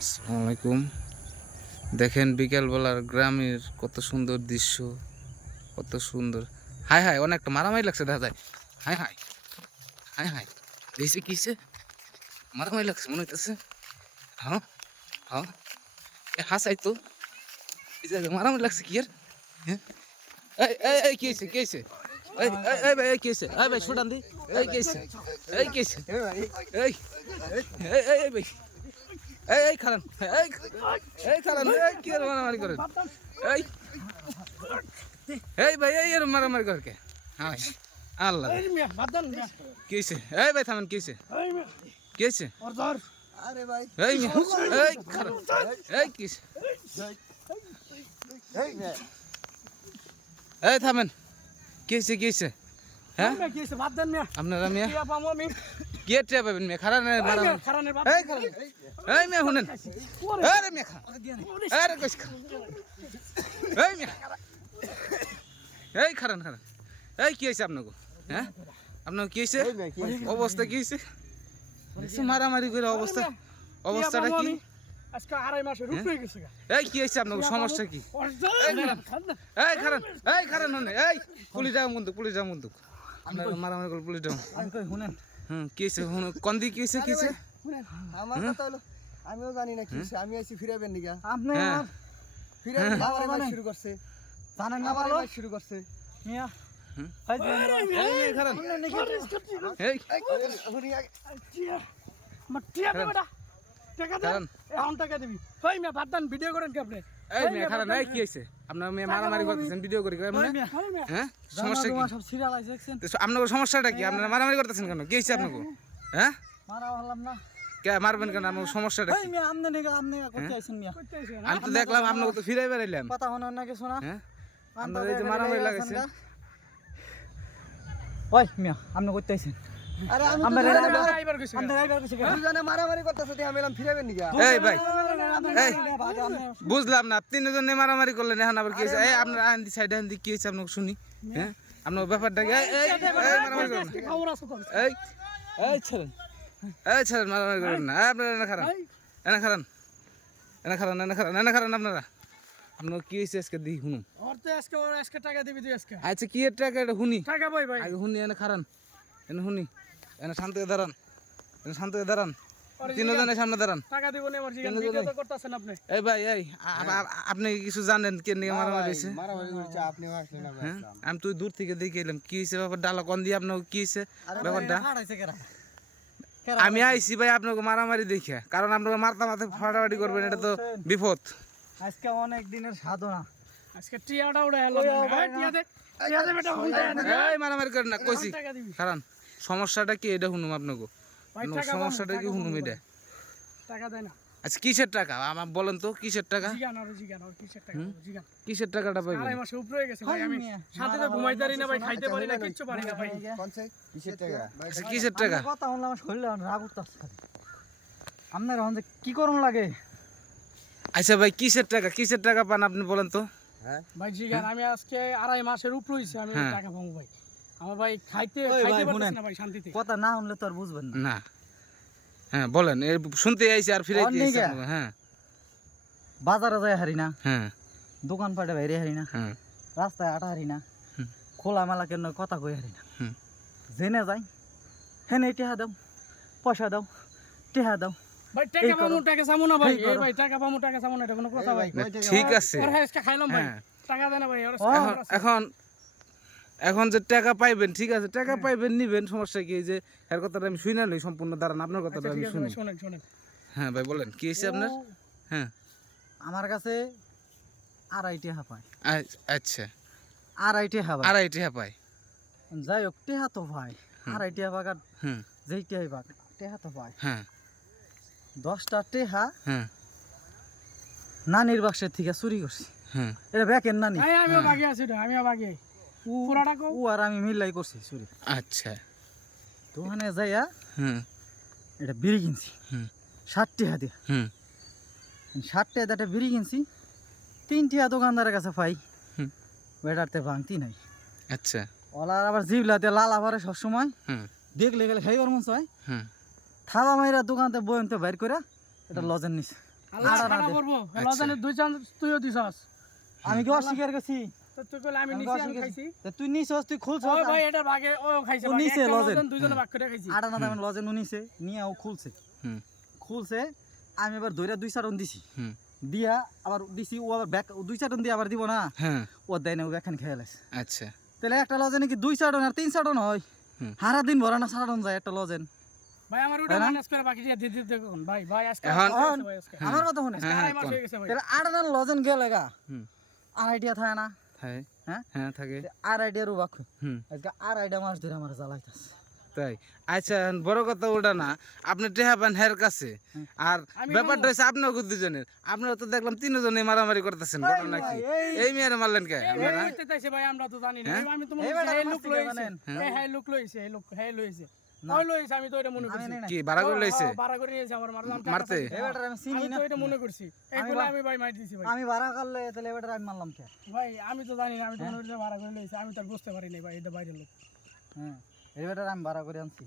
আসসালামু আলাইকুম। দেখেন বিকেলবেলার গ্রামের কত সুন্দর দৃশ্য, কত সুন্দর। হাই হাই অনেকটা মারামারি লাগছে দেখা যায়। হাই হাই হাই হাই দেখছি কিসে মারামারি লাগছে মনে হইতেছে। হ্যাঁ হ্যাঁ হাসাই তো এই জায়গায় মারামারি লাগছে কি আর। হ্যাঁ এই এই এই কি হয়েছে কি হয়েছে? এই এই এই ভাই এই কি হয়েছে? এই ভাই সুডান দি এই কি হয়েছে? এই কি হয়েছে? এই এই এই ভাই এই খারান এই খারান এই কি আর মারামারি করেন? এই এই ভাই এই আর মারামারি করে কে? হ্যাঁ আল্লাহ কি হয়েছে? এই ভাই থামেন কি হয়েছে? কি হয়েছে? আরে ভাই এই এই খারান এই কি হয়েছে? এই থামেন কি হয়েছে কি হয়েছে? হ্যাঁ আপনারা মিয়া কি টিয়া পাবেন মিয়া খারান মারামারি এই খারান এই মিয়া শুনেন আরে মিয়া খা আরে কইস খা এই মিয়া এই খারান খারান এই কি হয়েছে আপনাকে? হ্যাঁ আপনার কি হয়েছে? অবস্থা কি হয়েছে? মারামারি করে অবস্থাটা কি? আজকে আড়াই মাসের উপরে গেছে। এই কি হয়েছে আপনাকে? সমস্যা কি? এই খারান এই খারান শুনে এই পুলিশ যাও বন্দুক আপনার মারামারি করে পুলিশ যাও শুনেন কি হয়েছে কোন দিকে কি হয়েছে কি হয়েছে? আমার কথা হলো আমিও জানি না কি হইছে, আমি আইছি ফিরাবেন নিগা আপনি হ্যাঁ ফিরাবেন আবার শুরু করছে জানেন না আবার ভালো শুরু করছে মিয়া এই খারান এই শুনি আগে টিয়া দে বেটা টাকা দে খারান এখন টাকা দিবি কই মিয়া বাদ দেন ভিডিও করেন কি আপনি এই মেয়ে খারান এই কি হয়েছে? আপনার মেয়ে মারামারি করতেছেন ভিডিও করি মানে হ্যাঁ সমস্যা কি? সব সিরিয়াল আছে দেখছেন আপনার সমস্যাটা কি? আপনারা মারামারি করতেছেন কেন? কি হয়েছে আপনাকে? হ্যাঁ মারা হলাম না কে মারবেন কেন? আপনার সমস্যাটা কই কি? মিয়া আমনে নেগা আমনে করতে আইছেন মিয়া আমি তো দেখলাম আপনাকে তো ফিরাই বেড়াইলাম। কথা হনার না কিছু না হ্যাঁ আপনারা এই যে মারামারি লাগাইছে ওই মিয়া আমনে করতে আইছেন আরে আমি আমরা তো রেডা জানি না। আইবার কইছে আমনে আইবার কইছে দুজনে মারামারি করতেছে তে আমি এলাম ফিরাবেন নিগা এই ভাই এই বুঝলাম না তিনজনে মারামারি করলেন এখন আবার কি হয়েছে? এই আপনার আন্দি সাইডে আন্দি কি হয়েছে আপনাকে শুনি। হ্যাঁ আপনার ব্যাপারটা কি? এই মারামারি করেন না। খবর আছে তো এই ছাড়েন মারামারি করেন না। আপনারা এনে খারান আপনারা আপনার কি হয়েছে আজকে দিই শুনুন। ওর আজকে টাকা দিবি তুই আজকে আচ্ছা কি এর টাকা এটা শুনি টাকা বই ভাই আগে শুনি এনে খারান এনে শুনি এনে শান্ত হয়ে দাঁড়ান তিনজনের সামনে দাঁড়ান। টাকা দিব না আমার জিগান ভিডিও তো করতেছেন আপনি এই ভাই এই আপনি কিছু জানেন কে নিয়ে মারামারি হয়েছে? মারামারি করছে আপনিও আসলেন না হ্যাঁ আমি তুই দূর থেকে দেখে এলাম কি হয়েছে ব্যাপার ডালা কন দিয়ে আপনাকে কি হয়েছে ব্যাপারটা? হারাইছে কেরা আমি আইছি ভাই আপনাকে মারামারি দেখে, কারণ আপনাকে মাথা ফাটাফাটি করবেন এটা তো বিপদ। আজকে অনেক দিনের সাধনা আজকে টিয়াটা উড়ে এলো টিয়া দে বেটা এই মারামারি করেন না কইছি টাকা দিবি কারণ সমস্যাটা কি এটা শুনুম আপনাকে ভাই টাকা সমস্যাটা কি শুনুম এটা। টাকা দেয় না আচ্ছা কিসের টাকা আমার বলেন তো কিসের টাকা? জিগান আর কিসের টাকা জিগান কিসের টাকাটা পাইবেন? আড়াই মাসে উপরে গেছে ভাই আমি সাথে তো ঘুমাইতে পারি না ভাই খাইতে পারি না কিচ্ছু পারি না ভাই কোনছে কিসের টাকা আচ্ছা কিসের টাকা? কথা বললাম শরীরে রাগ উঠতাছে আপনার এখন কি করুন লাগে আচ্ছা ভাই কিসের টাকা পান আপনি বলেন তো? হ্যাঁ ভাই জিগান আমি আজকে আড়াই মাসের উপরে হইছে আমি টাকা পাবো ভাই আমার ভাই খাইতে পারতেছ না ভাই শান্তিতে কথা না শুনলে তো আর বুঝবেন না না হ্যাঁ বলেন শুনতে আইছি আর ফিরে দিয়েছি হ্যাঁ বাজারে যায় হারি না হ্যাঁ দোকান পাটে বাইরে হারি না হ্যাঁ রাস্তায় আটা হারি না খোলা মেলা কেন কথা কই হারি না হুম। জেনে যাই হেনে টেহা দাও পয়সা দাও টেহা দাও ভাই টাকা পামু টাকা চামু না ভাই এই ভাই টাকা পামু টাকা চামু না এটা কোনো কথা ভাই ঠিক আছে ওর আজকে খাইলাম ভাই হ্যাঁ। টাকা দেন না ভাই ওর এখন যে টাকা পাইবেন ঠিক আছে টাকা পাইবেন নিবেন সমস্যা কি? যে এর কথাটা আমি শুই না লই সম্পূর্ণ দাঁড়ান আপনার কথাটা আমি শুনি। শুনেন হ্যাঁ ভাই বলেন কি হয়েছে আপনার? হ্যাঁ আমার কাছে আড়াই টেহা পায় আচ্ছা আড়াই টেহা পায় আড়াই টাকা পাই যাই হোক টেহা তো ভাই আড়াই টেহা পাক আর হুম যেই টেহাই পাক টেহা তো পায় হ্যাঁ 10টা টেহা হ্যাঁ নানির বাক্সের থেকে চুরি করছি হ্যাঁ এটা ব্যাকের নানি এই আমিও বাকি আছি রে আমিও বাকি পুরাটা কো ও আর আমি মিলাই করছি চুরি আচ্ছা দোকানে যাইয়া হুম এটা বিড়ি কিনছি হুম 60 টেহা দিয়ে হুম 60 টেহা একটা বিড়ি কিনছি 3 টেহা দোকানদারের কাছে পাই হুম বেটারতে ভাঙতি নাই আচ্ছা ওলার আবার জিবলাতে লাল আবারে সবসময় হুম দেখলে গেলে খাইবার মন চায় হুম থাবা মাইরা দোকানতে বয়নতে বাইর করে এটা লজেন নিছে আল্লাহ আড়া না খানা দে। করবো আচ্ছা। লজনের 2 চান্স তুইও দিছস আমি কি অস্বীকার করছি? তো তুই কইলে আমি আমি নিছি আমি অস্বীকার খাইছি তা তুই নিছস, তুই খুলছস। ওই ভাই এটা ভাগে ও খাইছে ও ভাগে, নিছে একটা লজেন। লজেন দুইজনে ভাগ করে খাইছি আড়া না দামের লজেন উনিছে, নিয়ে ও খুলছে। হুম খুলছে, আমি এবার ধইরা 2-4 রাউন্ড দিছি। হুম দিয়া আবার দিছি, ও আবার ব্যাক 2-4 রাউন্ড দিয়ে আবার দিব না, হ্যাঁ ও দেয় না, ও এখন খেয়ে লাইছে। আচ্ছা তাহলে একটা লজেনে কি 2-4 রাউন্ড আর 3-4 রাউন্ড হয়? হুম। সারা দিন ভরা না সারা রাউন্ড যায় একটা লজেন। ভাই আমার ওটা তাই না? মাইনাস করে বাকি দিয়ে দিতে দেখুন ভাই ভাই আজকে এখন- আজকে ভাই আজকে আমার কথা শুনিস। হ্যাঁ, আড়াই মাস কোন? হয়ে গেছে ভাই তাহলে আড়া লজেন গেলে গা হুম আড়াইটিয়া থাকে না? হ্যাঁ হ্যাঁ? হ্যাঁ থাকে আড়াইটিয়ারও বাক হুম আজকে আড়াইটা মাস ধরে আমার জ্বালাইতাছে। তাই আচ্ছা বড় কথা ওটা না, আপনি টেহা পান হের কাছে আর আমি ব্যাপারটা হচ্ছে আপনার দুজনের, আপনারা তো দেখলাম তিনজনে মারামারি করতেছেন, ঘটনা কি? এই মেয়ের মারলেন কে এই আপনারা? করতে চাইছে ভাই আমরা তো জানি না হ্যাঁ? আমি তো এই মনে বেটা করছি এই আমার লোক থেকে লইছে বানেন। এই হাই লোক লইছে এই লোক হ্যাঁ লইছে ওই লইছে আমি তো এটা মনে আমি করছি নেই না। কি ভাড়া করে লইছে? বাড়া করে নিয়েছে আমার মারলাম মারতে? এই বেটার আমি চিনি আমি না। তো এটা মনে করছি এই আমি বলে বা- আমি ভাই মার দিছি ভাই আমি ভাড়া করলে তাহলে এবার আমি মারলাম কে? ভাই আমি তো জানি না আমি তো মনে করছি ভাড়া করে লইছে আমি তো আর বুঝতে পারি নাই ভাই এটা বাইরের লোক হ্যাঁ, এই বেটার আমি ভাড়া করে আনছি।